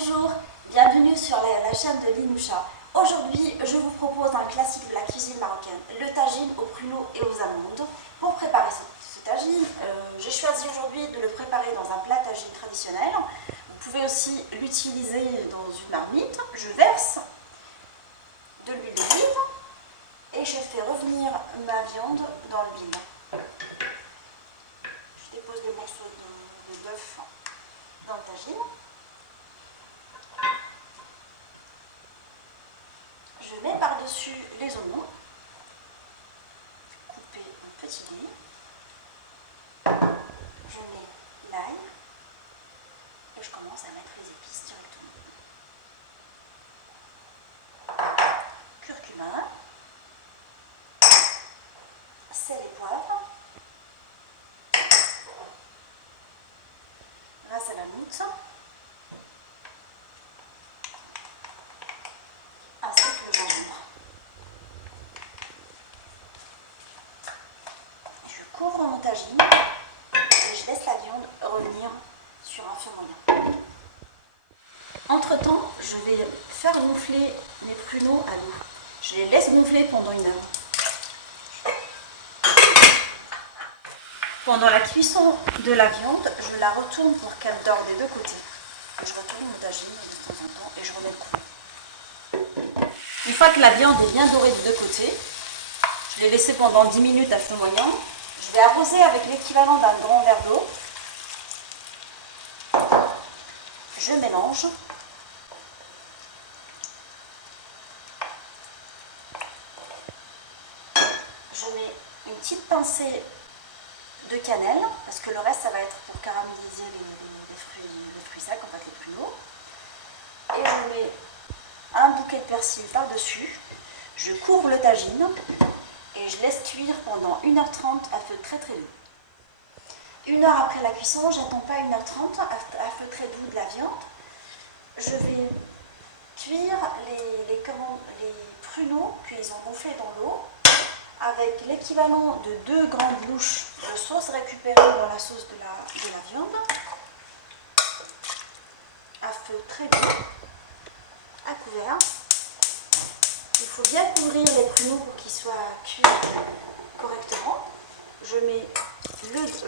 Bonjour, bienvenue sur la chaîne de Linoucha. Aujourd'hui, je vous propose un classique de la cuisine marocaine, le tagine aux pruneaux et aux amandes. Pour préparer ce tagine, j'ai choisi aujourd'hui de le préparer dans un plat tagine traditionnel. Vous pouvez aussi l'utiliser dans une marmite. Je verse de l'huile d'olive et je fais revenir ma viande dans l'huile. Je dépose des morceaux de bœuf dans le tagine. Je mets par-dessus les oignons, coupés en petits dés. Je mets l'ail et je commence à mettre les épices directement. Curcuma, sel et poivre, ras à la mousse, ainsi que le gingembre. Je couvre mon tagine et je laisse la viande revenir sur un feu moyen. Entre temps, je vais faire gonfler mes pruneaux à l'eau. Je les laisse gonfler pendant 1 heure. Pendant la cuisson de la viande, je la retourne pour qu'elle dore des deux côtés. Je retourne mon tagine de temps en temps et je remets le coup. Une fois que la viande est bien dorée des deux côtés, je l'ai laissée pendant 10 minutes à feu moyen. Je vais arroser avec l'équivalent d'un grand verre d'eau. Je mélange. Je mets une petite pincée de cannelle, parce que le reste, ça va être pour caraméliser les fruits secs, en fait les pruneaux. Et je mets un bouquet de persil par-dessus. Je couvre le tagine et je laisse cuire pendant 1h30 à feu très très doux. 1 heure après la cuisson, j'attends pas 1h30 à feu très doux de la viande. Je vais cuire les pruneaux qu'ils ont gonflés dans l'eau avec l'équivalent de 2 grandes louches de sauce récupérée dans la sauce de la viande, à feu très doux, à couvert. Il faut bien couvrir les pruneaux pour qu'ils soient cuits correctement. Je mets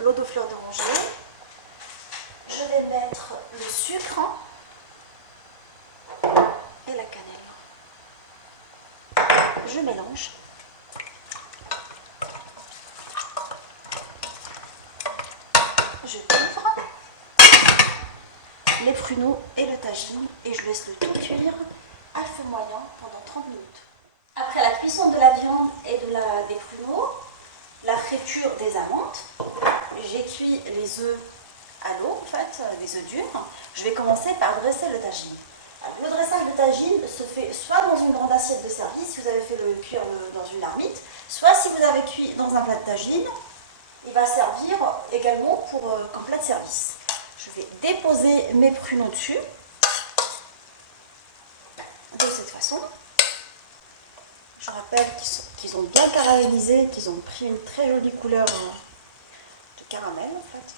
l'eau de fleur d'oranger, je vais mettre le sucre et la cannelle. Je mélange. Je couvre les pruneaux et le tagine et je laisse le tout cuire à feu moyen pendant 30 minutes. Après la cuisson de la viande et des pruneaux, la friture des amandes, j'ai cuit les œufs à l'eau, en fait, les œufs durs. Je vais commencer par dresser le tagine. Alors, le dressage de tagine se fait soit dans une grande assiette de service, si vous avez fait le cuire dans une marmite, soit si vous avez cuit dans un plat de tagine, il va servir également comme plat de service. Je vais déposer mes pruneaux dessus, de cette façon. Je rappelle qu'ils ont bien caramélisé, qu'ils ont pris une très jolie couleur de caramel en fait.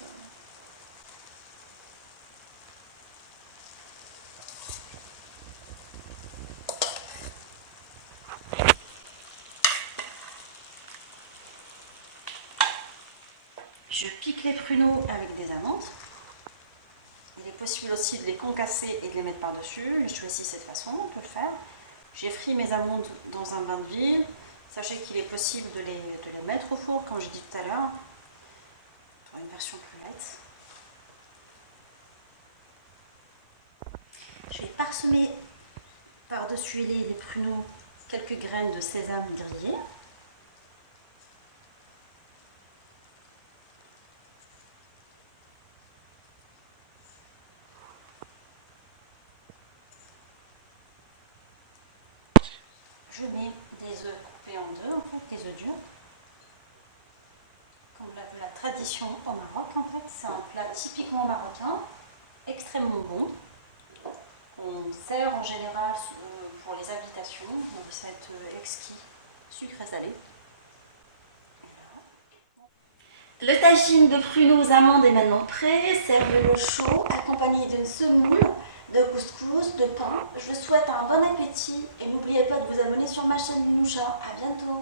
Je pique les pruneaux avec des amandes. Il est possible aussi de les concasser et de les mettre par-dessus. J'ai choisi cette façon, on peut le faire. J'ai frit mes amandes dans un bain d'huile. Sachez qu'il est possible de les mettre au four, comme j'ai dit tout à l'heure, pour une version plus light. Je vais parsemer par-dessus les pruneaux quelques graines de sésame grillées. Je mets des œufs coupés en deux, en fait, des œufs durs. Comme la tradition au Maroc, en fait, c'est un plat typiquement marocain, extrêmement bon. On sert en général pour les invitations, donc c'est exquis, sucré salé. Le tagine de pruneaux aux amandes est maintenant prêt. Servez-le chaud, accompagné d'une semoule de couscous minutes de pain. Je vous souhaite un bon appétit et n'oubliez pas de vous abonner sur ma chaîne Minoucha. À bientôt.